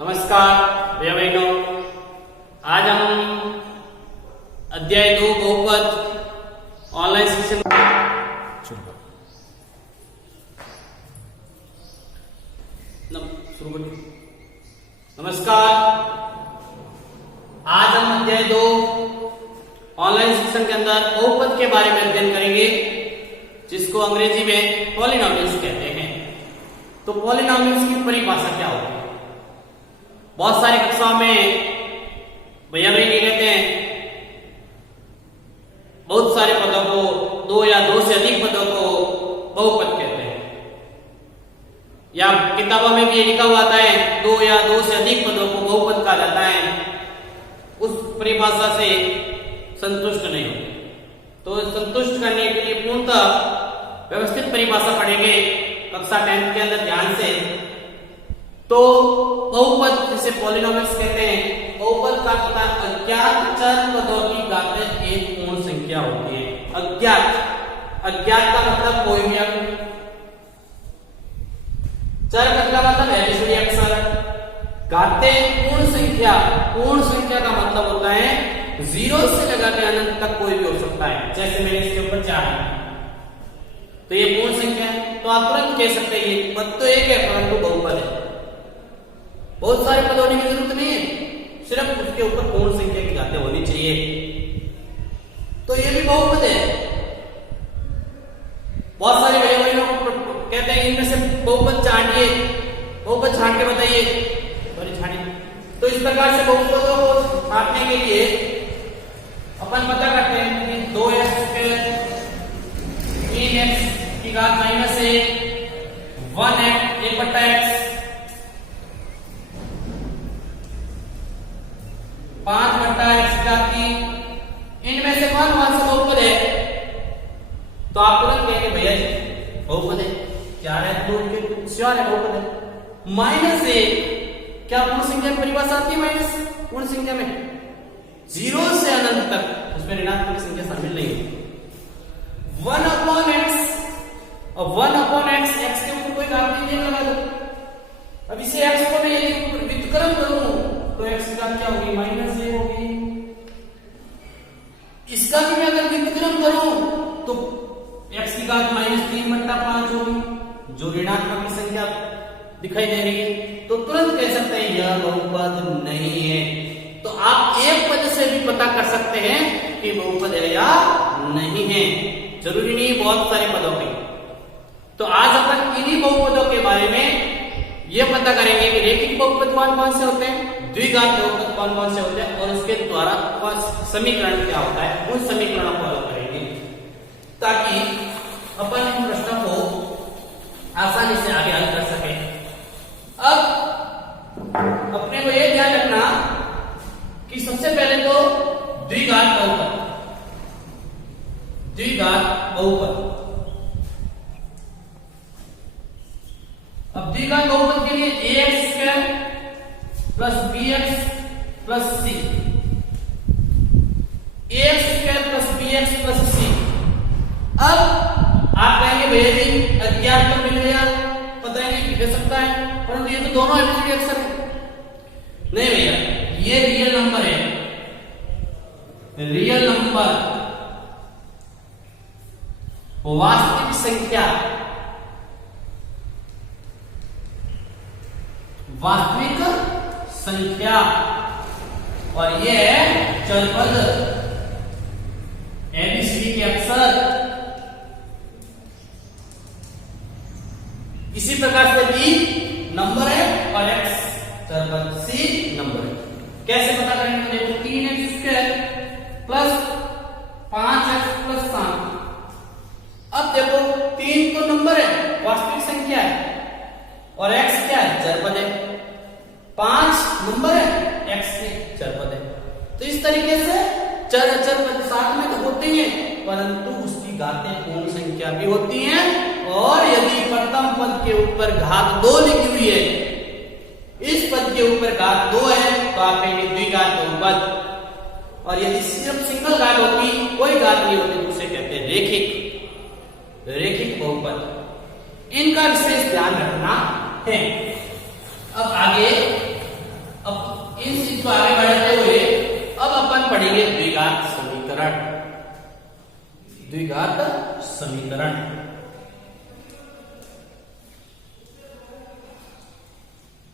नमस्कार भैया बहनों, आज हम अध्याय 2 बहुपद ऑनलाइन शिक्षण शुरू करिए। नमस्कार, आज हम अध्याय 2 ऑनलाइन शिक्षण के अंदर बहुपद के बारे में अध्ययन करेंगे, जिसको अंग्रेजी में पॉलिनोमियल्स कहते हैं। तो पॉलिनोमियल्स की परिभाषा क्या होती है? बहुत सारी कक्षाओं में भैया बहन ये कहते हैं बहुत सारे पदों को, 2 या 2 से अधिक पदों को बहुपद कहते हैं, या किताबों में भी ये लिखा हुआ आता है 2 या 2 से अधिक पदों को बहुपद कहा जाता है। उस परिभाषा से संतुष्ट नहीं हो तो संतुष्ट करने के लिए पूर्णतः व्यवस्थित परिभाषा पढ़ेंगे कक्षा 10 के अंदर ध्यान से। तो बहुपद जिसे पॉलिनोमियल्स कहते हैं, बहुपद का पता अज्ञात चर पदों की घात एक पूर्ण संख्या होती है। अज्ञात का मतलब कोई भी अंक, चर का मतलब एबीसीडी अक्षर, घाते पूर्ण संख्या का मतलब होता है 0 से लगा के अनंत तक कोई भी हो सकता है। जैसे मैंने इसके ऊपर 4 तो ये पूर्ण संख्या है, तो आप तुरंत कह सकते हैं ये पद तो एक है परंतु बहुपद है। बहुत सारे पद होने की जरूरत नहीं है, सिर्फ उसके ऊपर पूर्ण संख्या की घातें होनी चाहिए, तो ये भी बहुपद है। बहुत सारे भैया बहनों कहते हैं इनमें से बहुपद छांटिए, बहुपद छांट के बताइए, तो इस प्रकार से बहुपदों को छांटने के लिए अपन पता करते हैं कि 2x स्क्वायर 3x की घात -1 1x 1/x 5/x की घात 3, इनमें से कौन कौन सा बहुपद है? तो आप तुरंत कहेंगे भैया जी बहुपद है, 4 है 2 के श्योर है बहुपद है। -1 क्या पूर्ण संख्या में परिभाषा आती है? माइनस पूर्ण संख्या में 0 से अनंत तक, उसमें ऋणात्मक संख्या शामिल नहीं है। 1/x और 1/x x के ऊपर कोई घात नहीं लगा दो। अब इसे x को मैं यदि व्युत्क्रम करूं तो x की घात क्या होगी? -1 होगी। इसका भी मैं अगर व्युत्क्रम करूं तो x की घात -3/5 होगी, जो ऋणात्मक संख्या दिखाई दे रही है। तो तुरंत कह सकते हैं यह बहुपद नहीं है। तो आप एक पद से भी पता कर सकते हैं कि बहुपद है या नहीं है, जरूरी नहीं बहुत सारे पदों के। तो आज अपन इन्हीं बहुपदों के बारे में यह पता करेंगे कि रैखिक बहुपद कौन कौन से होते हैं, द्विघात बहुपद कौन कौन से होते हैं, और उसके द्वारा समीकरण क्या होता है, उन समीकरणों को हल करेंगे ताकि अपन इन प्रश्नों को आसानी से आगे हल कर सके। अब अपने को यह ध्यान रखना कि सबसे पहले तो द्विघात बहुपद अब द्विघात बहुपद के लिए ax² + bx + c, ax² + bx + c। अब आप कहेंगे भैया जी अज्ञात तो मिल गया, पता ही नहीं दे सकता है, परंतु ये तो दोनों एबीसीडी अक्षर है। नहीं भैया, ये रियल नंबर है, रियल नंबर वास्तविक संख्या, और ये है चर पद, एबीसीडी के अक्षर। इसी प्रकार से b नंबर है और x चर पद, c नंबर है। कैसे पता करेंगे? देखो 3x² + 5x + 7। अब देखो 3 तो नंबर है, वास्तविक संख्या है, और x क्या है? चर पद है। 5 नंबर है, x के चर पद है। तो इस तरीके से चर पद साथ में तो होते हैं, परंतु उसकी घातें पूर्ण संख्या भी होती हैं। और यदि प्रथम पद के ऊपर घात 2 लिखी हुई है, इस पद के ऊपर घात 2 है, तो आप कहेंगे द्विघात बहुपद। और यदि सिर्फ सिंगल घात होती, कोई घात नहीं होती, तो उसे कहते हैं रैखिक बहुपद। इनका विशेष ध्यान रखना है। अब आगे द्विघात समीकरण।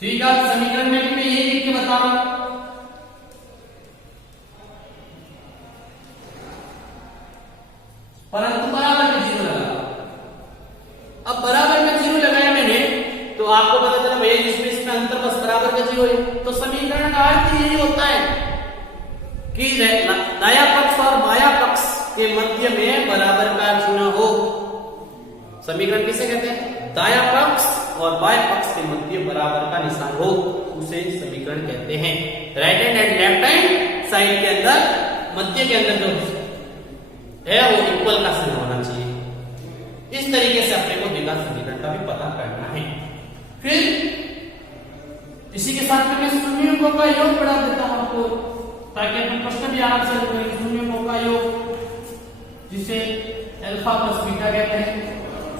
द्विघात समीकरण में भी मैं ये लिख के बता रहा हूं, परंतु बराबर में 0 लगा। अब बराबर में 0 लगाया मैंने तो आपको पता चला भैया इसमें इसमें अंतर बस बराबर में 0 है। तो समीकरण का अर्थ यही होता है कि दाया पक्ष और बाया पक्ष के मध्य में बराबर का चिन्ह हो। समीकरण किसे कहते हैं? दाया पक्ष और बाया पक्ष के मध्य बराबर का निशान हो, उसे समीकरण कहते हैं। Right hand and left hand side के अंदर मध्य के अंदर जो है वो इक्वल का चिन्ह होना चाहिए। इस तरीके से अपने को द्विघात समीकरण का भी पता करना है। फिर इसी के साथ में मैं शून्यों का योग बढ़ा देता हूं आपको, ताकि अपन प्रश्न भी आराम से करेंगे। शून्यों का योग जिसे अल्फा प्लस बीटा कहते हैं,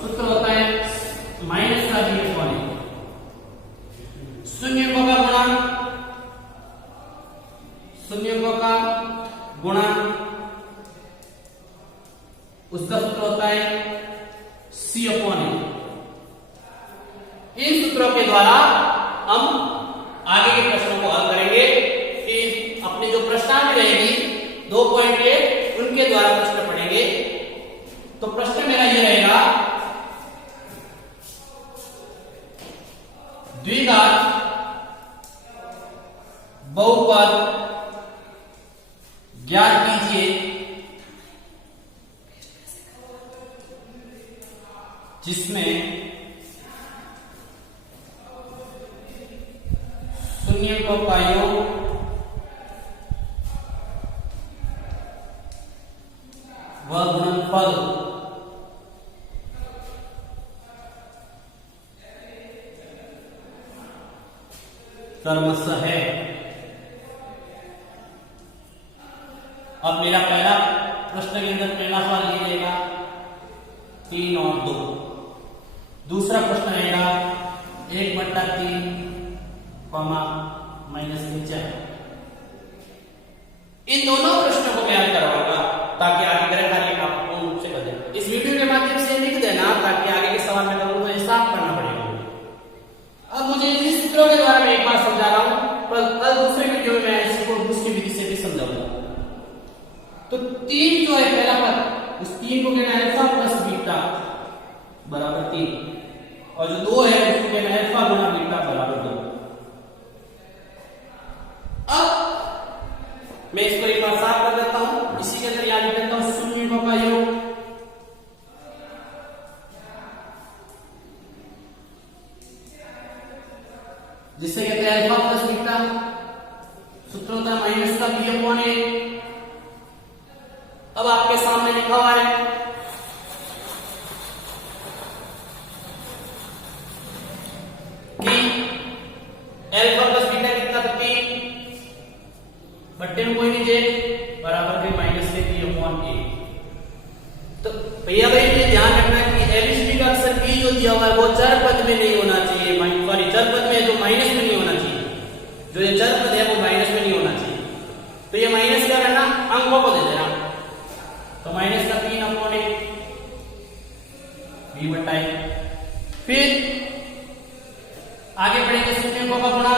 सूत्र होता है माइनस का जीरो वाली शून्यों का गुणा उसका सूत्र होता है C अपॉन ए। इन सूत्रों के द्वारा हम आगे के प्रश्नों को हल करेंगे। फिर अपनी जो प्रश्नावली रहेगी 2.1 उनके द्वारा प्रश्न पढ़ेंगे। तो प्रश्न मेरा ये रहेगा, द्विघात बहुपद ज्ञात कीजिए जिसमें शून्यों का योग व गुणनफल क्रमशः है। अब मेरा पहला प्रश्न के अंदर पहला सवाल ये रहेगा 3 और 2। दूसरा प्रश्न रहेगा 1/3 माइनस 3। इन दोनों प्रश्नों को मैं हल करवाऊंगा ताकि आगे मेरे कार्य का पूर्ण रूप से बदले। इस वीडियो के माध्यम से लिख देना ताकि आगे के सवाल में करूँ तो हिसाब करना पड़ेगा। अब मुझे इस सूत्रों के द्वारा मैं एक बार समझा रहा हूं, पर कल दूसरे वीडियो में मैं इसको दूसरी विधि से भी समझाऊंगा। तो 3 जो है पहला पद, उस 3 को कहना है अल्फा प्लस बीटा बराबर 3, और जो 2 है उसको कहना है अल्फा गुणा बीटा बराबर 2। अब मैं इसको एक बार साफ कर देता हूं। इसी के अंदर याद करता हूं शून्यों का योग जिससे कहते हैं अल्फा प्लस बीटा, सूत्र होता है माइनस का बी अपॉन ए। अब आपके सामने लिखा हुआ है कि अल्फा प्लस बीटा कितना? 3 बट्टे में कोई नहीं जे बराबर के माइनस के बी अपॉन ए। तो भैया भाई ये ध्यान रखना कि एबीसीडी का अक्सर बी जो दिया हुआ है वो चर पद में नहीं होना चाहिए। सॉरी, चर पद में जो माइनस में नहीं होना चाहिए, जो ये चर पद है वो माइनस में नहीं होना चाहिए। तो ये माइनस क्या करना, अंकों को दे देना। तो माइनस का 3 अपॉन ए बी बटा ए। फिर आगे बढ़ेंगे शून्यों का गुणा,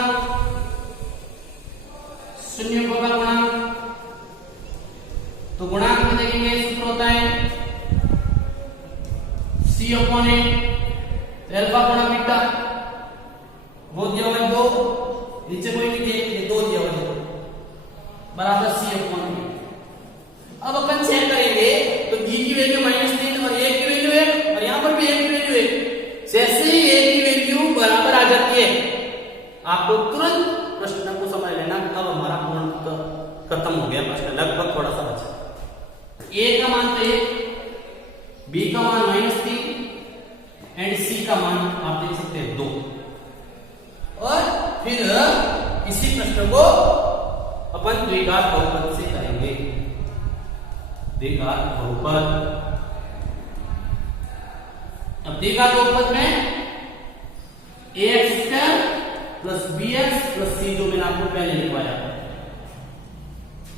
शून्यों का गुणा। तो गुणांक में देखेंगे सूत्र होता है C अपॉन ए, अल्फा गुणा बीटा, वो दिया हुआ है 2, नीचे कोई नहीं दिया, ये 2 दिया हुआ है बराबर C अपॉन ए। अब अपन चेक करेंगे तो b की वैल्यू -3 और a की वैल्यू 1 और यहां पर भी a की वैल्यू 1। जैसे ही a की वैल्यू बराबर आ जाती है आपको तुरंत प्रश्न को समझ लेना कि अब हमारा पूर्ण खत्म हो गया प्रश्न, लगभग थोड़ा सा बचा। a का मान 1, b का मान -3 एंड c का मान आप देख सकते हैं 2। और फिर इसी प्रश्न को अपन द्विघात बहुपद से करेंगे। द्विघात बहुपद, अब द्विघात बहुपद में ax² plus bx plus c जो मैंने आपको पहले लिखवाया,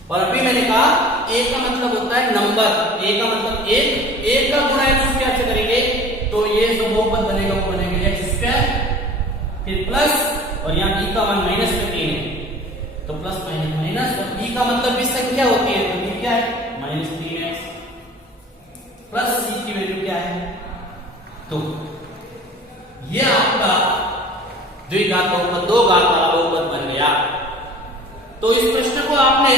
और अभी मैंने कहा ए का मतलब होता है नंबर, ए का मतलब एक का गुणा एक्स कैसे करेंगे, तो ये जो बहुपद बनेगा वो बनेगा एक्स स्क्वायर, फिर प्लस और यहाँ ई का मान माइनस में 3 है तो प्लस माइनस माइनस, और ई का मतलब भी संख्या होती है तो ये क्या है माइनस 3x, प्लस सी की वैल्यू क्या है, तो ये आपका द्विघात बहुपद, दो घात वाला बहुपद बन गया। तो इस प्रश्न को आपने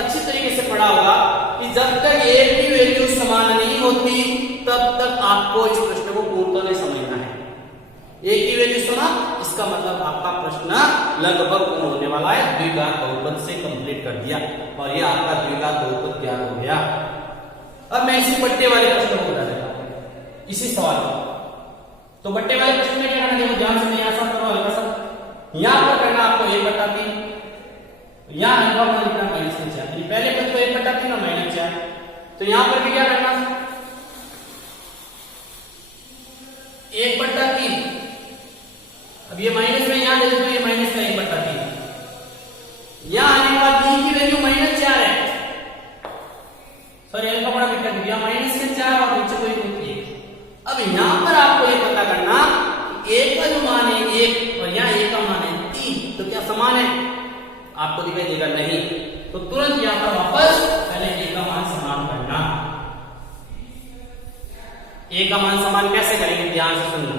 अच्छी तरीके से पढ़ा होगा कि जब तक ए की वैल्यू समान नहीं होती तब तक आपको इस प्रश्न को पूर्णतः नहीं समझना है। ए की वैल्यू समान, इसका मतलब आपका प्रश्न लगभग पूर्ण होने वाला है, द्विघात बहुपद से कंप्लीट कर दिया और ये आपका द्विघात बहुपद ज्ञान हो गया। अब मैं इसी बट्टे वाले प्रश्न को बता देता हूं, इसी सवाल को। तो बट्टे वाले प्रश्न में क्या करना, देखो ध्यान से, यहां सा करो हल्का सा, यहां पर करना आपको 1/3, यहां हल्का मान लिखना -4, यानी पहले पद को 1/3 और -4, तो यहां पर भी क्या करना 1/3, अब ये माइनस में यहां दे दो, ये माइनस का 1/3, यहां आने के बाद b की वैल्यू -4 है, सॉरी हल्का बड़ा लिख दिया, -4 और नीचे कोई नहीं है। अब यहां पर आपको ये पता करना a का जो मान है 1 और यहां a का मान है 3, तो क्या समान है, आपको दिखाई देगा नहीं, तो तुरंत यहां पर वापस पहले a का मान समान करना। a का मान समान कैसे करेंगे, ध्यान से सुनना।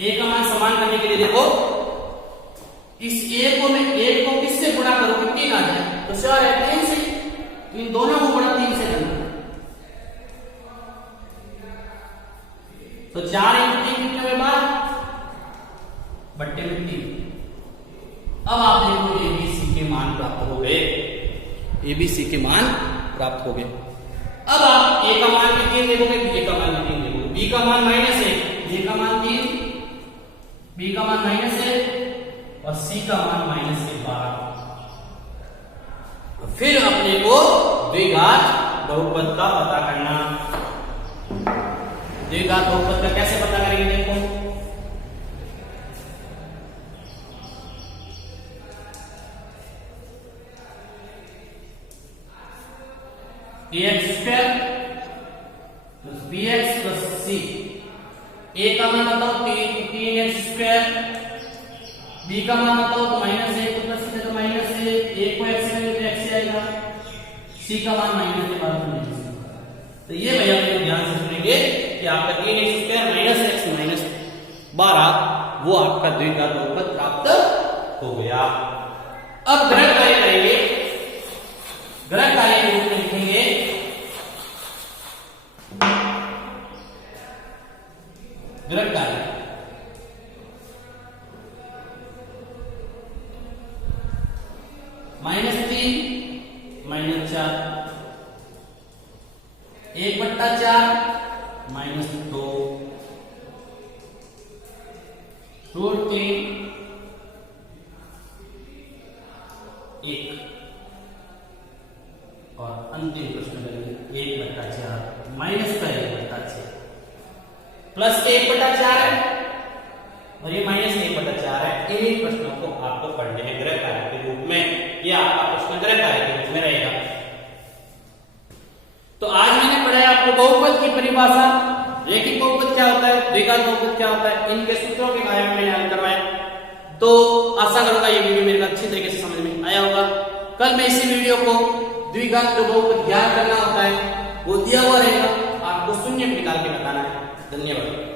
a का मान समान करने के लिए देखो, इस a को मैं 1 को किससे गुणा करूंगा, 3 आ जाए तो 4 है, 3 से, इन दोनों को गुणा 3 से करना, तो 4 × 3 कितने में 12, बट्टे में 3। अब आप देखो ABC के मान प्राप्त हो गए, ABC के मान प्राप्त हो गए। अब आप A का मान भी 3 देखोगे, A का मान भी 3 देखोगे, B का मान -1, A का मान 3, B का मान -1 और C का मान -12। फिर अपने को द्विघात बहुपद का पता करना। द्विघात बहुपद का कैसे पता करेंगे, देखो ax² + bx + c, a का मान बताओ 3x², b का मान बताओ तो -1 तो प्लस है तो -1, a को x में तो x आएगा, c का मान -1 के बाद -1। तो ये भैया अपने ध्यान से सुनेंगे कि आपका 3x² -x -12 वो आपका द्विघात बहुपद प्राप्त हो गया। अब ग्रह कार्य करेंगे, ग्रह कार्य के रूप में लिखेंगे ग्रह कार्य, -3 -4, 1/4 -2, √3 1 और अंतिम प्रश्न करेंगे 1/4 माइनस का 1/6 प्लस का 1/4 है और ये माइनस 1/4 है। इन्हीं प्रश्नों को आपको पढ़ने हैं ग्रह कार्य के रूप में, ये आपका प्रश्न ग्रह कार्य के रूप में रहेगा। तो आज मैंने पढ़ाया आपको बहुपद की परिभाषा, रैखिक बहुपद क्या होता है, द्विघात बहुपद क्या होता है, इनके सूत्रों के बारे में मैंने हल करवाया। तो आशा करूंगा ये वीडियो मेरे को अच्छी तरीके से समझ में आया होगा। कल मैं इसी वीडियो को द्विघात जो बहुपद ज्ञात करना होता है वो दिया हुआ रहेगा, आपको शून्य निकाल के बताना है। धन्यवाद।